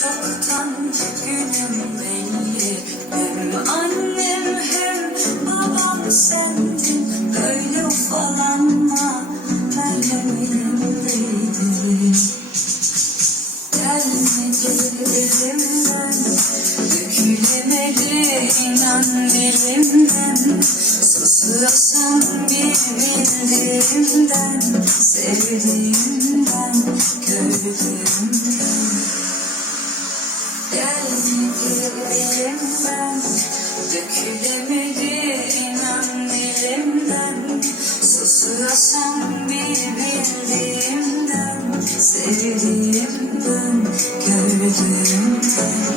çoktan günüm belli. Hem annem hem babam sendin. Böyle ufalanma merhametimdeydin Gelmedi elimden Dökülemedi inan dilimden Susuyorsam bir bildiğimden Sevdiğimden gördüğümden Dökülemedi inan dilimden. Susuyorsam bir bildiğimden. Sevdiğimden, gördüğümden.